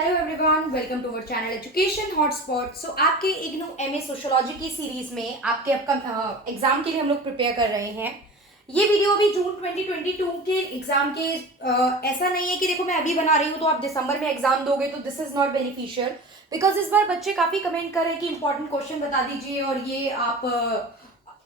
Hello everyone, welcome to our channel education hotspot. So आपके IGNOU MA sociology की series में आपके एग्जाम के लिए हम लोग प्रिपेयर कर रहे हैं। ये वीडियो अभी जून 2022 के एग्जाम के ऐसा नहीं है कि देखो मैं अभी बना रही हूँ तो आप दिसंबर में एग्जाम दोगे, तो this is not beneficial because इस बार बच्चे काफी कमेंट कर रहे हैं कि इंपॉर्टेंट क्वेश्चन बता दीजिए और ये आप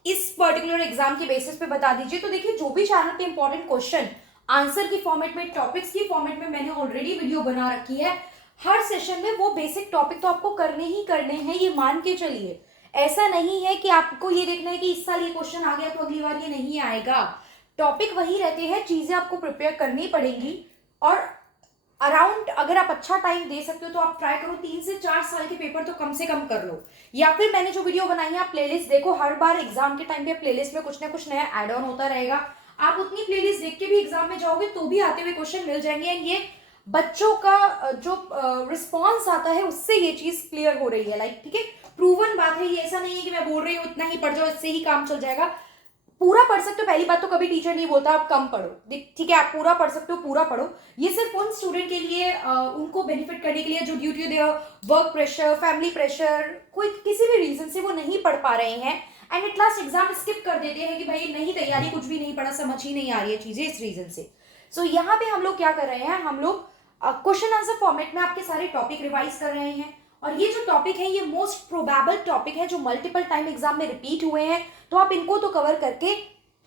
इस पर्टिकुलर एग्जाम के बेसिस पे बता दीजिए। तो देखिए, जो भी चैनल पे इंपॉर्टेंट क्वेश्चन आंसर की फॉर्मेट में, टॉपिक्स की फॉर्मेट में मैंने ऑलरेडी वीडियो बना रखी है। हर सेशन में वो बेसिक टॉपिक तो आपको करने ही करने हैं, ये मान के चलिए। ऐसा नहीं है कि आपको ये देखना है कि इस साल ये क्वेश्चन आ गया तो अगली बार ये नहीं आएगा। टॉपिक वही रहते हैं, चीजें आपको प्रिपेयर करनी पड़ेंगी। और अराउंड अगर आप अच्छा टाइम दे सकते हो तो आप ट्राई करो 3 से 4 साल के पेपर तो कम से कम कर लो। या फिर मैंने जो वीडियो बनाई है आप प्लेलिस्ट देखो, हर बार एग्जाम के टाइम पे प्लेलिस्ट में कुछ ना कुछ नया एड ऑन होता रहेगा। आप उतनी प्लेलिस्ट देख के भी एग्जाम में जाओगे तो भी आते हुए क्वेश्चन मिल जाएंगे। एंड ये बच्चों का जो रिस्पॉन्स आता है उससे ये चीज क्लियर हो रही है। लाइक ठीक है, प्रूवन बात है ये। ऐसा नहीं है कि मैं बोल रही हूँ इतना ही पढ़ जाओ इससे ही काम चल जाएगा। पूरा पढ़ सकते हो, पहली बात तो कभी टीचर नहीं बोलता आप कम पढ़ो, ठीक है, आप पूरा पढ़ सकते हो, पूरा पढ़ो। ये सिर्फ उन स्टूडेंट के लिए उनको बेनिफिट करने के लिए जो due to their work pressure, family pressure, कोई किसी भी रीजन से वो नहीं पढ़ पा रहे हैं and at last exam skip कर देते हैं कि भाई नहीं तैयारी, कुछ भी नहीं पढ़ा, समझ ही नहीं आ रही है चीजें इस रीजन से। सो यहाँ पे हम लोग क्या कर रहे हैं, हम लोग क्वेश्चन आंसर फॉर्मेट में आपके सारे टॉपिक रिवाइज कर रहे हैं। और ये जो टॉपिक है ये मोस्ट प्रोबेबल टॉपिक है जो मल्टीपल टाइम एग्जाम में रिपीट हुए हैं, तो आप इनको तो कवर करके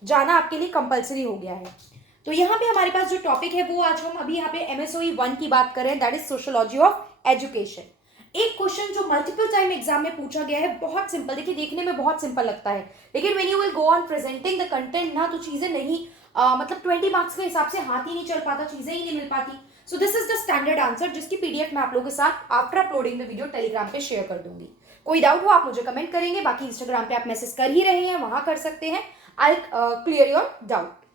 जाना आपके लिए कंपलसरी हो गया है। तो यहाँ पे हमारे पास जो टॉपिक है वो आज हम अभी यहाँ पे MSOE 1 की बात कर रहे हैं, that is sociology of education. एक क्वेश्चन जो मल्टीपल टाइम एग्जाम में पूछा गया है, बहुत सिंपल, देखिए देखने में बहुत सिंपल लगता है लेकिन when you will go on presenting the content ना, तो चीजें नहीं मतलब 20 मार्क्स के हिसाब से हाथ ही नहीं चल पाता, चीजें ही नहीं मिल पाती। सो this is the standard answer जिसकी PDF मैं आप लोगों के साथ after uploading the video Telegram पे शेयर कर दूंगी। कोई डाउट हो आप मुझे कमेंट करेंगे, बाकी इंस्टाग्राम पे आप मैसेज कर ही रहे हैं, वहां कर सकते हैं। I clear your doubt.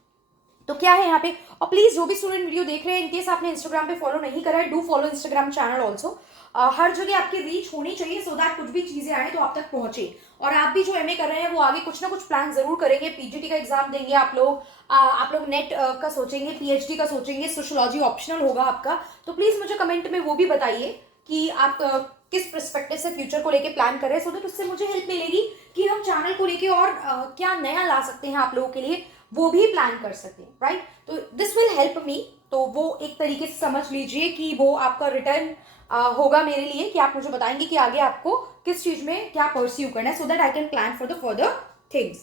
तो क्या है यहाँ पे, और प्लीज जो भी स्टूडेंट वीडियो देख रहे हैं, इनकेस आपने इंस्टाग्राम पे फॉलो नहीं करा है, do follow Instagram channel also. हर जगह आपकी रीच होनी चाहिए सो दैट कुछ भी चीजें आए तो आप तक पहुंचे। और आप भी जो MA कर रहे हैं वो आगे कुछ ना कुछ प्लान जरूर करेंगे। PGT का एग्जाम देंगे आप लोग नेट का सोचेंगे, PhD का सोचेंगे, सोशियोलॉजी ऑप्शनल होगा आपका। तो प्लीज मुझे कमेंट में वो भी बताइए कि आप किस पर्सपेक्टिव से फ्यूचर को लेके प्लान कर रहे हैं, सो दैट उससे मुझे हेल्प मिलेगी कि हम चैनल को लेके और क्या नया ला सकते हैं आप लोगों के लिए, वो भी प्लान कर सकते हैं, राइट। तो दिस विल हेल्प मी। तो वो एक तरीके से समझ लीजिए कि वो आपका रिटर्न होगा मेरे लिए कि आप मुझे बताएंगे कि आगे आपको किस चीज में क्या परस्यू करना है, so that I can plan for the further things.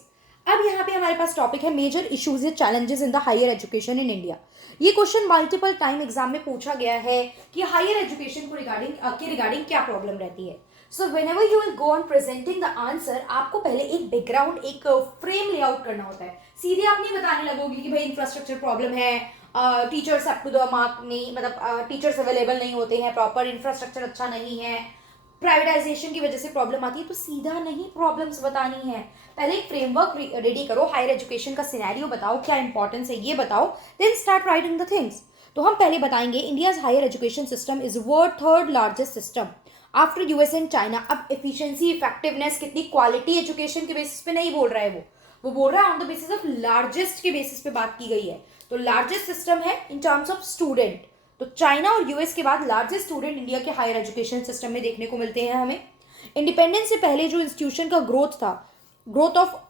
अब यहाँ पे हमारे पास टॉपिक है major issues and challenges in the higher education in India. ये क्वेश्चन मल्टीपल टाइम एग्जाम में पूछा गया है कि हायर एजुकेशन को रिगार्डिंग क्या प्रॉब्लम रहती है। So whenever you will go on presenting the answer, आपको पहले एक बैकग्राउंड, एक फ्रेम लेआउट करना होता है। सीधे आप नहीं बताने लगोगे कि भाई इंफ्रास्ट्रक्चर प्रॉब्लम है, teachers up to the mark नहीं, मतलब टीचर्स अवेलेबल नहीं होते हैं, प्रॉपर इंफ्रास्ट्रक्चर अच्छा नहीं है, प्राइवेटाइजेशन की वजह से प्रॉब्लम आती है। तो सीधा नहीं प्रॉब्लम्स बतानी है, पहले एक फ्रेमवर्क रेडी करो, हायर एजुकेशन का सिनेरियो बताओ, क्या इंपॉर्टेंस है ये बताओ, then start writing the things. तो हम पहले बताएंगे India's higher education system is world third largest system after US and China. अब एफिशिएंसी, इफेक्टिवनेस, कितनी क्वालिटी एजुकेशन के बेसिस पे नहीं बोल रहा है, वो बोल रहा है on the basis of largest के बेसिस पे बात की गई है। तो लार्जेस्ट सिस्टम है इन टर्म्स ऑफ स्टूडेंट। तो चाइना और US के बाद लार्जेस्ट स्टूडेंट इंडिया के हायर एजुकेशन सिस्टम में देखने को मिलते हैं हमें। इंडिपेंडेंस से पहले जो इंस्टीट्यूशन का ग्रोथ था, growth of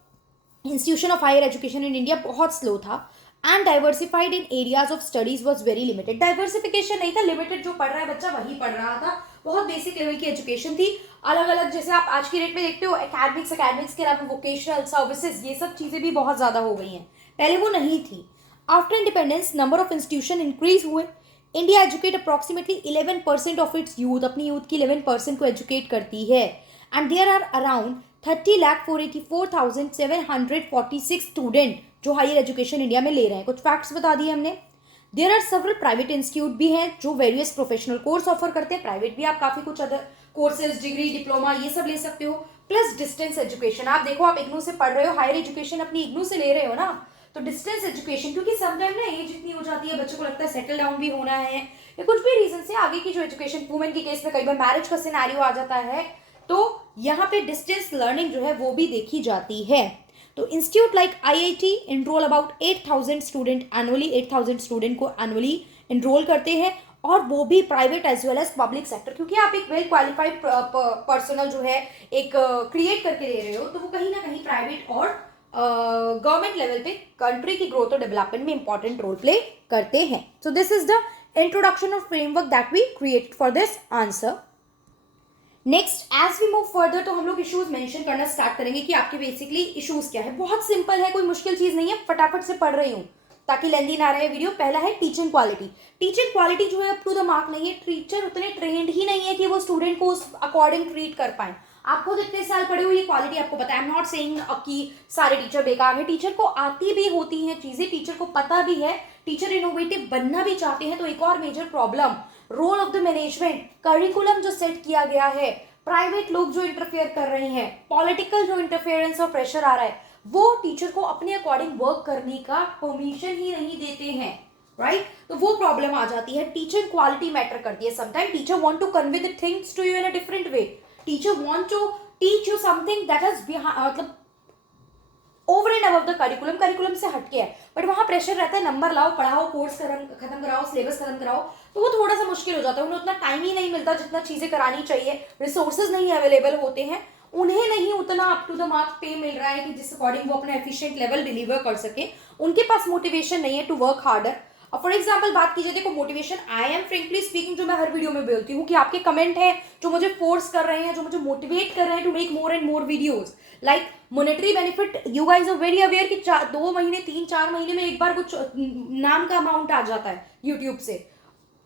institution of higher education in India बहुत स्लो था and diversified in areas of studies was very limited. Diversification नहीं था, लिमिटेड, जो पढ़ रहा है बच्चा वही पढ़ रहा था, बहुत बेसिक लेवल की एजुकेशन थी। अलग अलग जैसे आप आज की डेट में देखते हो एकेडमिक्स के अलावा वोकेशनल सर्विसेज, ये सब चीजें भी बहुत ज्यादा हो गई हैं, पहले वो नहीं थी। After independence number of institution increase हुए। India educate approximately 11% of its youth, अपनी यूथ की 11% को एजुकेट करती है। And there are around 30,484,746 student जो हायर एजुकेशन इंडिया में ले रहे हैं। कुछ फैक्ट्स बता दिए हमने। There are several private institute भी हैं जो वेरियस प्रोफेशनल कोर्स ऑफर करते हैं। प्राइवेट भी आप काफी कुछ अदर कोर्सेज, डिग्री, डिप्लोमा ये सब ले सकते हो। प्लस डिस्टेंस एजुकेशन, आप देखो आप इग्नू से पढ़ रहे हो, हायर एजुकेशन अपनी इग्नू से ले रहे हो ना, तो डिस्टेंस एजुकेशन, क्योंकि समटाइम ना एज इतनी हो जाती है, बच्चों को लगता है सेटल डाउन भी होना है या कुछ भी रीजन से आगे की जो एजुकेशन, वुमेन के केस में कई बार मैरिज का सिनेरियो आ जाता है, तो यहाँ पे डिस्टेंस लर्निंग जो है वो भी देखी जाती है। तो institute like IIT enrol about 8,000 student annually, 8,000 student को एनुअली एनरोल करते हैं और वो भी private as well as public sector, क्योंकि आप एक वेल क्वालिफाइड पर्सनल जो है एक क्रिएट करके दे रहे हो, तो वो कहीं ना कहीं प्राइवेट और गवर्नमेंट लेवल पे कंट्री की ग्रोथ और डेवलपमेंट में इंपॉर्टेंट रोल प्ले करते हैं. So this is the introduction of framework that we create for this answer. Next as we move further, तो हम लोग इश्यूज मेंशन करना स्टार्ट करेंगे कि आपके बेसिकली इश्यूज क्या है. बहुत सिंपल है, कोई मुश्किल चीज नहीं है, फटाफट से पढ़ रही हूँ ताकि लेंदी ना रहे वीडियो. पहला है टीचिंग क्वालिटी. टीचिंग क्वालिटी जो है अप टू द मार्क नहीं है. टीचर उतने ट्रेंड ही नहीं है कि वो स्टूडेंट को उस अकॉर्डिंग ट्रीट कर पाए. आप खुद इतने साल पढ़े हो, ये क्वालिटी आपको पता है. आई एम नॉट सेइंग कि सारे टीचर बेकार हैं. टीचर को आती भी होती हैं चीजें, टीचर को पता भी है, टीचर इनोवेटिव बनना भी चाहते हैं. तो एक और major problem, role of the management, curriculum जो सेट किया गया है, प्राइवेट लोग जो इंटरफेयर कर रहे हैं, पॉलिटिकल जो इंटरफेरेंस और प्रेशर आ रहा है, वो टीचर को अपने अकॉर्डिंग वर्क करने का परमिशन ही नहीं देते हैं. राइट तो वो प्रॉब्लम आ जाती है. टीचर क्वालिटी मैटर करती है. Sometime teacher want to convey the things to you in a different way. Teacher want to teach you something that is मतलब over and above the curriculum, curriculum से हटके है, but वहां pressure रहता है number लाओ, पढ़ाओ, कोर्स खत्म कराओ, सिलेबस खत्म कराओ. तो वो थोड़ा सा मुश्किल हो जाता है. उन्हें उतना टाइम ही नहीं मिलता जितना चीजें करानी चाहिए. रिसोर्सेज नहीं अवेलेबल होते हैं, उन्हें नहीं उतना अप टू द मार्क पे मिल रहा है कि जिस अकॉर्डिंग वो अपना एफिशिएंट लेवल डिलीवर कर सके. उनके पास मोटिवेशन नहीं है टू वर्क हार्डर. और फॉर एग्जाम्पल बात कीजिए, देखो motivation, I am frankly speaking, जो मैं हर वीडियो में बोलती हूँ कि आपके कमेंट है जो मुझे फोर्स कर रहे हैं, जो मुझे मोटिवेट कर रहे हैं to make more and more videos. Like monetary benefit, you guys are very aware कि 2 महीने 3-4 महीने में एक बार कुछ नाम का अमाउंट आ जाता है यूट्यूब से.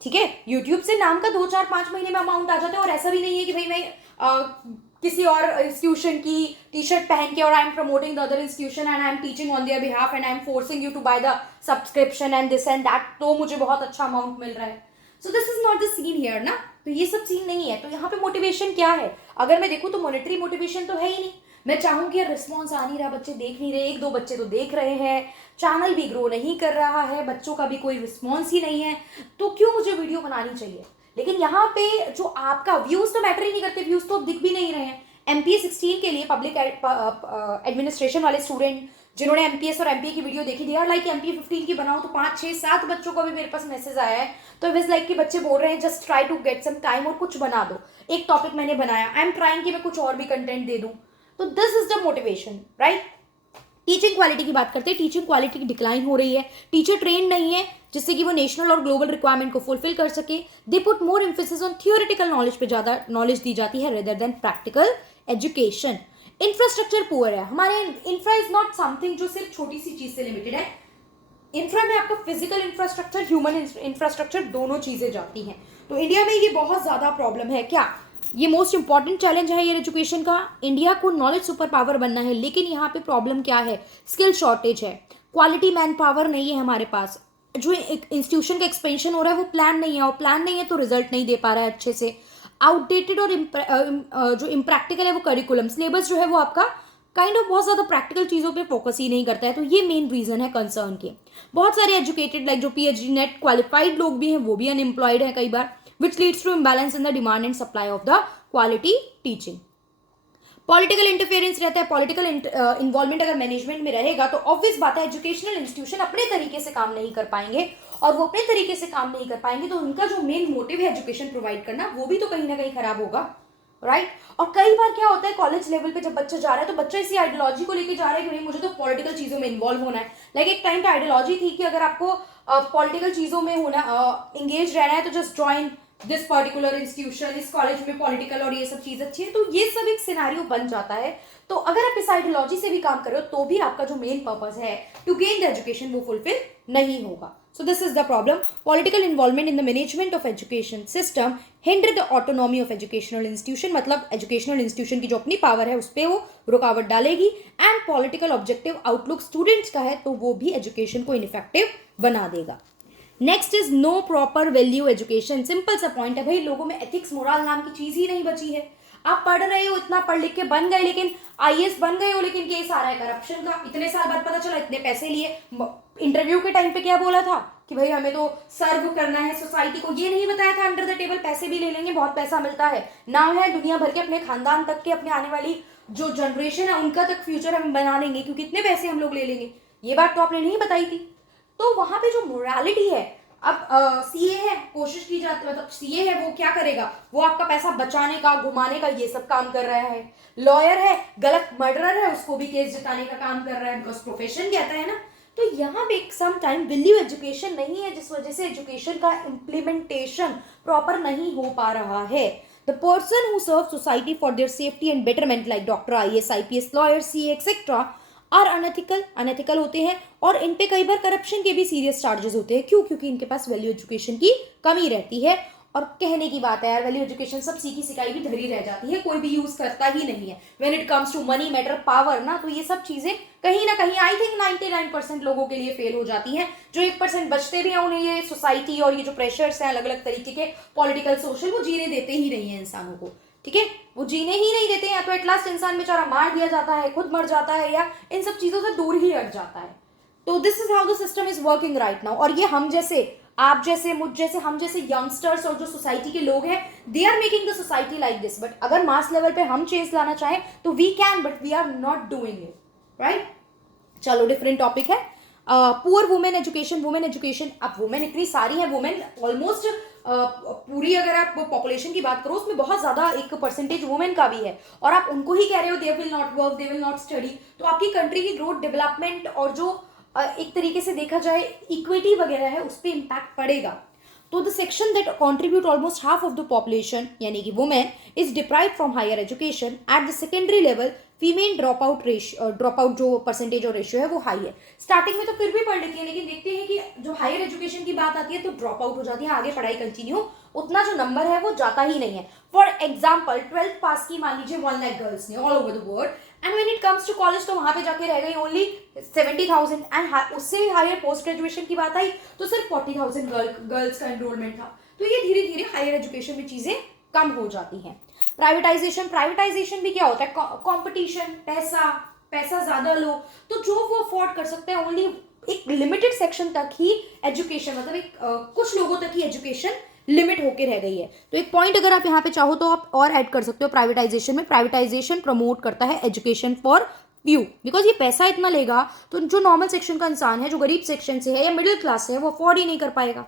ठीक है, यूट्यूब से नाम का 2-4-5 महीने में अमाउंट आ जाता है. और ऐसा भी नहीं है कि भाई मैं किसी और इंस्टीट्यूशन की टी शर्ट पहन के और I am promoting the other institution and I am teaching on their behalf and I am forcing you to buy the subscription and this and that, तो मुझे बहुत अच्छा अमाउंट मिल रहा है. So this is not the scene here ना. तो ये सब सीन नहीं है. तो यहाँ पे मोटिवेशन क्या है, अगर मैं देखूँ तो मॉनेटरी मोटिवेशन तो है ही नहीं. मैं चाहूँ कि यार रिस्पॉन्स आ नहीं रहा, बच्चे देख नहीं रहे, 1-2 बच्चे तो देख रहे हैं, चैनल भी ग्रो नहीं कर रहा है, बच्चों का भी कोई रिस्पॉन्स ही नहीं है, तो क्यों मुझे वीडियो बनानी चाहिए. लेकिन यहाँ पे जो आपका व्यूज तो मैटर ही नहीं करते, व्यूज तो दिख भी नहीं रहे हैं. MPA 16 के लिए पब्लिक एडमिनिस्ट्रेशन वाले स्टूडेंट जिन्होंने MPS और MPA की वीडियो देखी थी, यार लाइक MPA 15 की बनाओ, तो 5-6-7 बच्चों को भी मेरे पास मैसेज आया है. तो इट वाज लाइक कि बच्चे बोल रहे हैं just try to get some time और कुछ बना दो. एक टॉपिक मैंने बनाया, आई एम ट्राइंग कि मैं कुछ और भी कंटेंट दे दूं. तो this is the motivation. Right teaching quality की बात करते हैं. टीचिंग क्वालिटी की डिक्लाइन हो रही है. टीचर ट्रेंड नहीं है जिससे कि वो नेशनल और ग्लोबल रिक्वायरमेंट को फुलफिल कर सके. They put more emphasis on theoretical knowledge पे ज़्यादा नॉलेज दी जाती है rather than practical education. Infrastructure poor है हमारे. इंफ्रा इज नॉट समथिंग जो सिर्फ छोटी सी चीज से लिमिटेड है. इंफ्रा में आपका फिजिकल इंफ्रास्ट्रक्चर, ह्यूमन इंफ्रास्ट्रक्चर, दोनों चीजें जाती हैं. तो इंडिया में ये बहुत ज्यादा प्रॉब्लम है. क्या ये मोस्ट इंपॉर्टेंट चैलेंज है ये एजुकेशन का. इंडिया को नॉलेज सुपर पावर बनना है, लेकिन यहाँ पे प्रॉब्लम क्या है, स्किल शॉर्टेज है, क्वालिटी मैन पावर नहीं है हमारे पास. जो इंस्टीट्यूशन का एक्सपेंशन हो रहा है वो प्लान नहीं है, और प्लान नहीं है तो रिजल्ट नहीं दे पा रहा है अच्छे से. आउटडेटेड और जो इम्प्रैक्टिकल है वो करिकुलम, सिलेबस जो है वो आपका काइंड ऑफ बहुत ज़्यादा प्रैक्टिकल चीज़ों पे फोकस ही नहीं करता है. तो ये मेन रीज़न है कंसर्न के. बहुत सारे एजुकेटेड लाइक जो PhD नेट क्वालिफाइड लोग भी हैं वो भी अनएम्प्लॉयड हैं कई बार, which leads to imbalance in the demand and supply of the quality teaching. Political interference रहता है. पॉलिटिकल इन्वॉल्वमेंट अगर मैनेजमेंट में रहेगा तो ऑब्वियस बात है एजुकेशनल इंस्टीट्यूशन अपने तरीके से काम नहीं कर पाएंगे, और वो अपने तरीके से काम नहीं कर पाएंगे तो उनका जो मेन मोटिव है एजुकेशन प्रोवाइड करना वो भी तो कहीं ना कहीं खराब होगा. राइट और कई बार क्या होता है कॉलेज लेवल पे जब बच्चा जा रहा है तो बच्चा इसी आइडियोलॉजी को लेके जा रहा है कि भाई मुझे तो पॉलिटिकल चीज़ों में इन्वॉल्व होना है. लाइक एक टाइम पे आइडियोलॉजी थी कि अगर आपको पॉलिटिकल चीज़ों में होना इंगेज रहना है तो just join this particular institution, इस कॉलेज में पॉलिटिकल और ये सब चीज़ अच्छी है. तो ये सब एक सिनेरियो बन जाता है. तो अगर आप इस आइडियोलॉजी से भी काम कर रहे हो तो भी आपका जो मेन पर्पस है टू गेन द एजुकेशन वो फुलफिल नहीं होगा. So this is the problem. Political involvement in the management of education system hinder the autonomy of educational institution. मतलब educational institution की जो अपनी power है उस पर वो रुकावट डालेगी. And political objective outlook students का है तो वो भी education को ineffective बना देगा. Next is no proper value education. Simple सा पॉइंट है भाई, लोगों में एथिक्स मोरल नाम की चीज ही नहीं बची है. आप पढ़ रहे हो, इतना पढ़ लिख के बन गए, लेकिन IAS बन गए हो, लेकिन केस आ रहा है करप्शन का. इतने साल बाद पता चला इतने पैसे लिए. इंटरव्यू के टाइम पे क्या बोला था कि भाई हमें तो सर्व करना है सोसाइटी को. ये नहीं बताया था अंडर द टेबल पैसे भी ले लेंगे, बहुत पैसा मिलता है. नाम है दुनिया भर के, अपने खानदान तक के, अपने आने वाली जो जनरेशन है उनका तक फ्यूचर हम बना लेंगे क्योंकि इतने पैसे हम लोग ले लेंगे. ये बात तो आपने नहीं बताई थी. तो वहां पे जो मोरालिटी है, अब सीए है, कोशिश की जाती मतलब सीए है वो क्या करेगा, वो आपका पैसा बचाने का, घुमाने का ये सब काम कर रहा है। लॉयर है, गलत मर्डरर है, उसको भी केस जिताने का काम कर रहा है, बिकॉज प्रोफेशन कहता है ना। तो यहाँ पे सम टाइम वैल्यू एजुकेशन नहीं है, जिस वजह से एजुकेशन का इम्प्लीमेंटेशन प्रॉपर नहीं हो पा रहा है। The person who serve society for their safety and betterment like doctor, IAS, IPS, lawyer, CA etcetera are unethical होते हैं, और इन पे कई बार करप्शन के भी सीरियस चार्जेस होते हैं। क्यों? क्योंकि इनके पास वैल्यू एजुकेशन की कमी रहती है। और कहने की बात है यार, वैल्यू एजुकेशन सब सीखी सिखाई भी धरी रह जाती है, कोई भी यूज करता ही नहीं है। When it comes to money matter power ना, तो ये सब चीजें कहीं ना कहीं आई थिंक 99% लोगों के लिए फेल हो जाती हैं। जो 1% बचते भी हैं, उन्हें ये सोसाइटी और ये जो प्रेशर्स हैं अलग अलग तरीके के पॉलिटिकल सोशल, वो जीने देते ही नहीं है इंसानों को। ठीक है, वो जीने ही नहीं देते हैं, या तो एट लास्ट इंसान बेचारा मार दिया जाता है, खुद मर जाता है, या इन सब चीजों से दूर ही हट जाता है। तो this is how the system is working right now. और ये हम जैसे, आप जैसे, मुझ जैसे, हम जैसे यंगस्टर्स और जो सोसाइटी के लोग हैं, they are making the society like this. But अगर मास लेवल पे हम चेंज लाना चाहें तो we can, but we are not doing it, right. चलो डिफरेंट टॉपिक है। Poor women education, women education. अब वुमेन इतनी सारी है, वुमेन ऑलमोस्ट पूरी अगर आप पॉपुलेशन की बात करो उसमें बहुत ज्यादा एक परसेंटेज वुमेन का भी है, और आप उनको ही कह रहे हो they will not work, they will not study. तो आपकी कंट्री की ग्रोथ, डेवलपमेंट और जो एक तरीके से देखा जाए इक्विटी वगैरह है, उस पर इम्पैक्ट पड़ेगा। तो the section that contribute almost half of the population यानी कि women is deprived from higher education at the secondary level. Female drop out जो परसेंटेज और रेशियो है वो हाई है। स्टार्टिंग में तो फिर भी पढ़ लेती है, लेकिन देखते हैं कि जो हायर एजुकेशन की बात आती है तो ड्रॉप आउट हो जाती है, आगे पढ़ाई कंटिन्यू उतना जो नंबर है वो जाता ही नहीं है। फॉर एग्जाम्पल 12th पास की मान लीजिए 1 लाख गर्ल्स ने all over the world, and when it comes to college तो वहां पे जाके रह गई ओनली 70,000, एंड उससे भी हायर पोस्ट ग्रेजुएशन की बात आई तो सिर्फ 40,000 गर्ल्स का एनरोलमेंट था। तो ये धीरे धीरे हायर एजुकेशन में चीजें कम हो जाती हैं। प्राइवेटाइजेशन भी क्या होता है? कंपटीशन, पैसा ज्यादा लो, तो जो वो अफोर्ड कर सकते हैं ओनली एक लिमिटेड सेक्शन तक ही एजुकेशन, मतलब एक कुछ लोगों तक ही एजुकेशन लिमिट होके रह गई है। तो एक पॉइंट अगर आप यहाँ पे चाहो तो आप और ऐड कर सकते हो प्राइवेटाइजेशन में। प्राइवेटाइजेशन प्रमोट करता है एजुकेशन फॉर फ्यू, बिकॉज ये पैसा इतना लेगा तो जो नॉर्मल सेक्शन का इंसान है, जो गरीब सेक्शन से है या मिडिल क्लास से है, वो अफोर्ड ही नहीं कर पाएगा।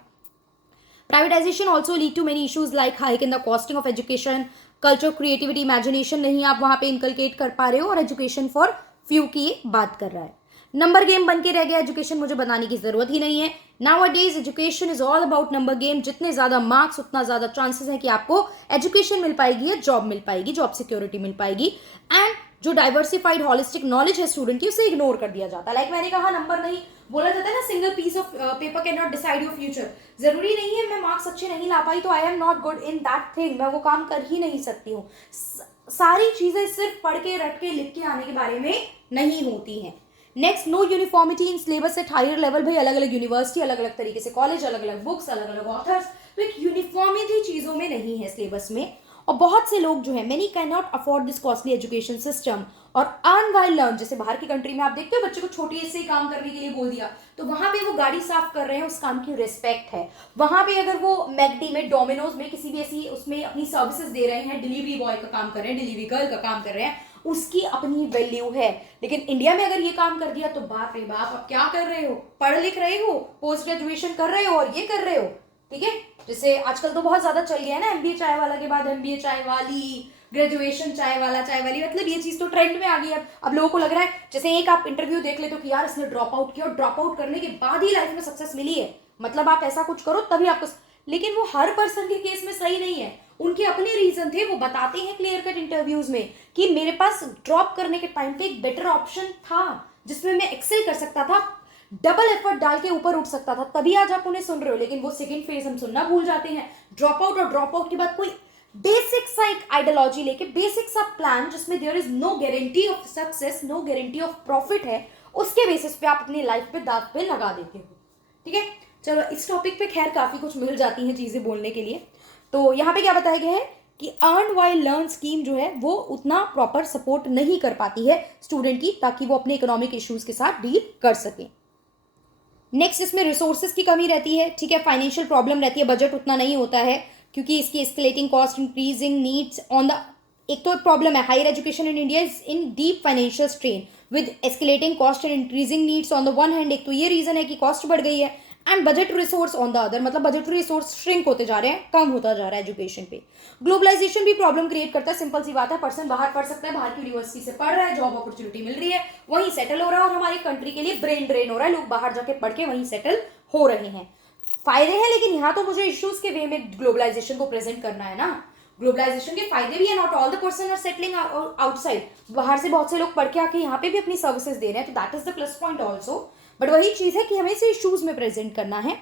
Privatisation also lead to many issues like hike in the costing of education, culture, creativity, imagination नहीं आप वहां पे इनकलकेट कर पा रहे हो, और एजुकेशन फॉर फ्यू की बात कर रहा है। नंबर गेम बन के रह गया एजुकेशन, मुझे बताने की जरूरत ही नहीं है। Nowadays education is all about number game. जितने ज्यादा मार्क्स उतना ज्यादा चांसेस है कि आपको एजुकेशन मिल पाएगी या जॉब मिल पाएगी, जॉब सिक्योरिटी मिल पाएगी। एंड जो डाइवर्सिफाइड हॉलिस्टिक नॉलेज है स्टूडेंट की, उसे इग्नोर कर दिया जाता है। लाइक मैंने कहा नंबर नहीं, बोला जाता है ना single piece of paper can not decide your future. जरूरी नहीं है मैं मार्क्स अच्छे नहीं ला पाई तो I am not good in that thing, मैं वो काम कर ही नहीं सकती हूँ। सारी चीजें सिर्फ पढ़ के रट के लिख के आने के बारे में नहीं होती हैं। Next, no uniformity in syllabus at higher level. भाई अलग अलग यूनिवर्सिटी, अलग अलग तरीके से कॉलेज, अलग अलग बुक्स, अलग अलग ऑथर्स, तो एक यूनिफॉर्मिटी चीजों में नहीं है सिलेबस में। और बहुत से लोग जो है many can not afford this costly education system और अर्न वाइल लर्न। जैसे बाहर की कंट्री में आप देखते हो बच्चे को छोटी एज से ही काम करने के लिए बोल दिया, तो वहां पे वो गाड़ी साफ कर रहे हैं, उस काम की रिस्पेक्ट है। वहां पे अगर वो मैकडी में, डोमिनोज में, किसी भी ऐसी उसमें अपनी सर्विसेज दे रहे हैं, डिलीवरी बॉय का काम कर रहे हैं, डिलीवरी गर्ल का काम कर रहे हैं, उसकी अपनी वैल्यू है। लेकिन इंडिया में अगर ये काम कर दिया तो बाप रे बाप, अब क्या कर रहे हो? पढ़ लिख रहे हो, पोस्ट ग्रेजुएशन कर रहे हो और ये कर रहे हो, ठीक है। जैसे आजकल तो बहुत ज्यादा चल गया है ना, एमबीए चाय वाला के बाद एमबीए चाय वाली, ग्रेजुएशन चाय वाला चाय वाली, मतलब ये चीज तो ट्रेंड में आ गई है। अब लोगों को लग रहा है, जैसे एक आप इंटरव्यू देख लेते हो कि यार इसने ड्रॉप आउट किया और ड्रॉप आउट करने के बाद ही लाइफ में सक्सेस मिली है, मतलब आप ऐसा कुछ करो तभी आपको। लेकिन वो हर पर्सन के केस में सही नहीं है, उनके अपने रीजन थे, वो बताते हैं क्लियर कट इंटरव्यूज में कि मेरे पास ड्रॉप करने के टाइम पे एक बेटर ऑप्शन था जिसमें मैं एक्सेल कर सकता था, डबल एफर्ट डाल के ऊपर उठ सकता था, तभी आज आप उन्हें सुन रहे हो। लेकिन वो सेकंड फेज हम सुनना भूल जाते हैं। ड्रॉप आउट और ड्रॉप आउट के बाद कोई बेसिक सा एक आइडियोलॉजी लेके, बेसिक सा प्लान जिसमें there is no guarantee of success, no guarantee of profit है, उसके बेसिस पे आप अपनी लाइफ पे दांत पे लगा देते हो, ठीक है। चलो इस टॉपिक पे खैर काफी कुछ मिल जाती हैं चीजें बोलने के लिए। तो यहाँ पे क्या बताया गया है कि अर्न वाइल लर्न स्कीम जो है वो उतना प्रॉपर सपोर्ट नहीं कर पाती है स्टूडेंट की, ताकि वो अपने इकोनॉमिक इश्यूज के साथ डील कर सके। नेक्स्ट, इसमें रिसोर्सेज की कमी रहती है, ठीक है, फाइनेंशियल प्रॉब्लम रहती है, बजट उतना नहीं होता है क्योंकि इसकी escalating cost, increasing needs on the, एक तो प्रॉब्लम है higher education in India is in deep financial strain with escalating cost and increasing needs on the one hand. एक तो ये रीजन है कि कॉस्ट बढ़ गई है, and budget resource on the other, मतलब बजटरी रिसोर्स श्रिंक होते जा रहे हैं, कम होता जा रहा है एजुकेशन पे। ग्लोबलाइजेशन भी प्रॉब्लम क्रिएट करता है, सिंपल सी बात है, पर्सन बाहर पढ़ सकता है, बाहर की यूनिवर्सिटी से पढ़ रहा है, जॉब अपॉर्चुनिटी मिल रही है, वहीं सेटल हो रहा है, और हमारी कंट्री के लिए ब्रेन ड्रेन हो रहा है, लोग बाहर जाके पढ़ के वहीं सेटल हो रहे हैं। फायदे हैं, लेकिन यहाँ तो मुझे इश्यूज के वे में ग्लोबलाइजेशन को प्रेजेंट करना है ना। ग्लोबलाइजेशन के फायदे भी है, not all the person are settling outside, बाहर से बहुत से लोग पढ़ के आके यहाँ पे भी अपनी सर्विसेज दे रहे हैं, तो that is the plus point also. But वही चीज है कि हमें इसे इश्यूज में प्रेजेंट करना है।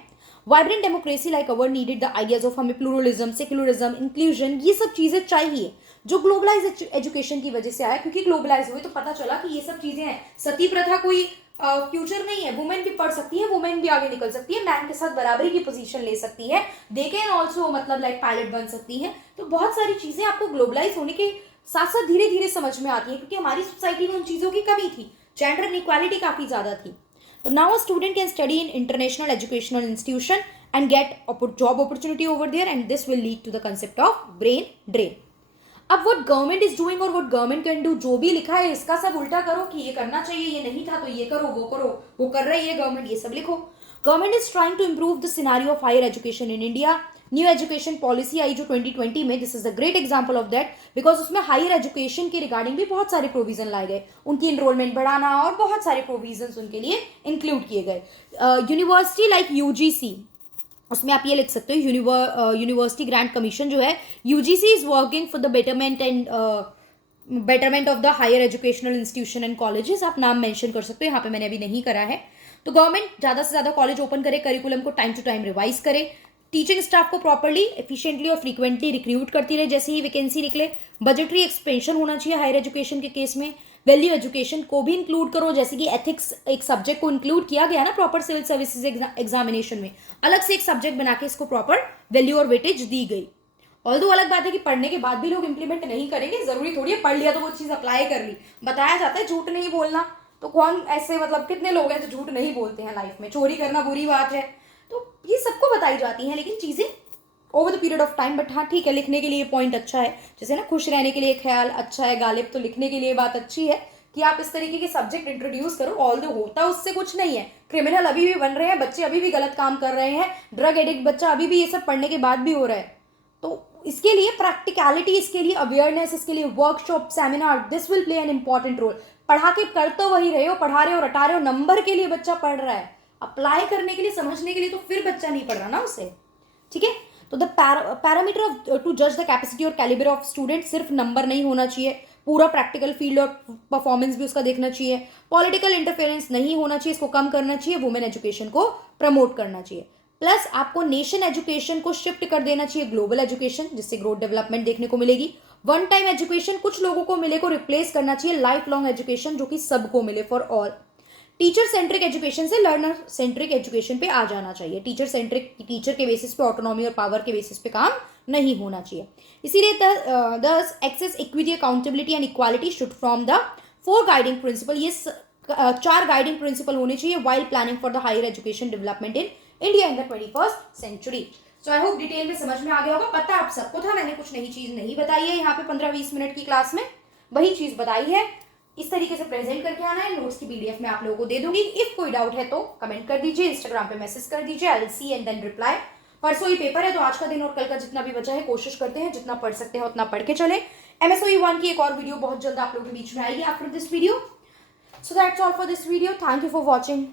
Vibrant democracy like our needed the ideas of, हमें प्लूरलिज्म, सेक्युलरिज्म, इंक्लूजन, ये सब चीजें चाहिए जो ग्लोबलाइज एजुकेशन की वजह से आया, क्योंकि ग्लोबलाइज हुई तो पता चला कि ये सब चीजें हैं। सती प्रथा कोई फ्यूचर नहीं है, वुमेन भी पढ़ सकती है, वुमेन भी आगे निकल सकती है, मैन के साथ बराबरी की पोजीशन ले सकती है, दे कैन ऑल्सो मतलब लाइक पायलट बन सकती है। तो बहुत सारी चीजें आपको ग्लोबलाइज होने के साथ साथ धीरे धीरे समझ में आती है, क्योंकि हमारी सोसाइटी में उन चीजों की कमी थी, जेंडर इनइक्वालिटी काफी ज्यादा थी। तो now a student can study in international educational institution and get job opportunity over there, and this will lead to the concept of brain drain. अब what government is doing और what government can do, जो भी लिखा है इसका सब उल्टा करो कि ये करना चाहिए, ये नहीं था तो ये करो, वो कर रही है गवर्नमेंट, ये सब लिखो। Government is trying to improve the scenario of higher education in India. New education policy आई जो 2020 में, this is the great example of that, because उसमें हायर एजुकेशन के रिगार्डिंग भी बहुत सारे प्रोविजन लाए गए, उनकी इनरोलमेंट बढ़ाना और बहुत सारे प्रोविजन उनके लिए इंक्लूड किए गए। यूनिवर्सिटी लाइक यूजीसी, उसमें आप ये लिख सकते हो, यूनिवर्सिटी ग्रांट कमीशन जो है, UGC is working for the betterment of the higher educational institution and colleges, आप नाम मेंशन कर सकते हो, यहाँ पे मैंने अभी नहीं करा है। तो गवर्नमेंट ज़्यादा से ज़्यादा कॉलेज ओपन करे, करिकुलम को टाइम टू टाइम रिवाइज करे, टीचिंग स्टाफ को प्रॉपर्ली, एफिशिएंटली और फ्रीक्वेंटली रिक्रूट करती रहे जैसे ही वैकेंसी निकले। बजटरी एक्सपेंशन होना चाहिए हायर एजुकेशन के केस में। वैल्यू एजुकेशन को भी इंक्लूड करो, जैसे कि एथिक्स एक सब्जेक्ट को इंक्लूड किया गया ना प्रॉपर सिविल सर्विसेज एग्जामिनेशन में, अलग से एक सब्जेक्ट बना के इसको प्रॉपर वैल्यू और वेटेज दी गई। ऑल्दो अलग बात है कि पढ़ने के बाद भी लोग इंप्लीमेंट नहीं करेंगे, जरूरी थोड़ी है पढ़ लिया तो वो चीज अप्लाई कर ली। बताया जाता है झूठ नहीं बोलना, तो कौन ऐसे मतलब कितने लोग हैं जो झूठ नहीं बोलते हैं लाइफ में। चोरी करना बुरी बात है, तो ये सबको बताई जाती है, लेकिन चीजें over the period of time. But हाँ ठीक है, लिखने के लिए पॉइंट अच्छा है, जैसे ना खुश रहने के लिए ख्याल अच्छा है गालिब, तो लिखने के लिए बात अच्छी है कि आप इस तरीके के सब्जेक्ट इंट्रोड्यूस करो। ऑल्दो होता उससे कुछ नहीं है, क्रिमिनल अभी भी बन रहे हैं बच्चे, अभी भी गलत काम कर रहे हैं, ड्रग एडिक्ट बच्चा अभी भी ये सब पढ़ने के बाद भी हो रहा है। तो इसके लिए प्रैक्टिकलिटी, इसके लिए अवेयरनेस, इसके लिए workshop, seminar, this will play an important role. पढ़ा के कर तो वही रहे हो, पढ़ा रहे हो रटा रहे हो, नंबर के लिए बच्चा पढ़ रहा है, अप्लाई करने के लिए समझने के लिए तो फिर बच्चा नहीं पढ़ रहा ना उसे। ठीक है, तो द पैरामीटर ऑफ टू जज द कैपेसिटी और कैलिबर ऑफ स्टूडेंट सिर्फ नंबर नहीं होना चाहिए, पूरा प्रैक्टिकल फील्ड और परफॉर्मेंस भी उसका देखना चाहिए। पॉलिटिकल इंटरफेरेंस नहीं होना चाहिए, इसको कम करना चाहिए, वुमेन एजुकेशन को प्रमोट करना चाहिए। प्लस आपको नेशन एजुकेशन को शिफ्ट कर देना चाहिए ग्लोबल एजुकेशन, जिससे ग्रोथ डेवलपमेंट देखने को मिलेगी। वन टाइम एजुकेशन कुछ लोगों को मिले को रिप्लेस करना चाहिए लाइफ लॉन्ग एजुकेशन, जो कि सबको मिले for all. Teacher centric education से लर्नर सेंट्रिक एजुकेशन पे आ जाना चाहिए। टीचर सेंट्रिक, टीचर के बेसिस पे, ऑटोनॉमी और पावर के बेसिस पे काम नहीं होना चाहिए। इसीलिए thus access, equity, accountability and equality should from the 4 guiding principle, ये 4 गाइडिंग प्रिंसिपल होने चाहिए while planning for the higher education development in India in the 21st century. So I hope detail में समझ में आ गया होगा, पता आप सबको था, मैंने कुछ नई चीज नहीं बताई है यहाँ पे 15-20 मिनट की क्लास में, वही चीज बताई है। इस तरीके से प्रेजेंट करके आना है, नोट्स की पीडीएफ में आप लोगों को दे दूंगी। इफ कोई डाउट है तो कमेंट कर दीजिए, इंस्टाग्राम पे मैसेज कर दीजिए, I will see and then reply. परसों ही पेपर है, तो आज का दिन और कल का जितना भी बचा है कोशिश करते हैं जितना पढ़ सकते हैं उतना पढ़ के चले। MSOE 1 की एक और वीडियो बहुत जल्द आप लोगों के बीच में आएगी after this video. So that's all for this video, thank you for watching.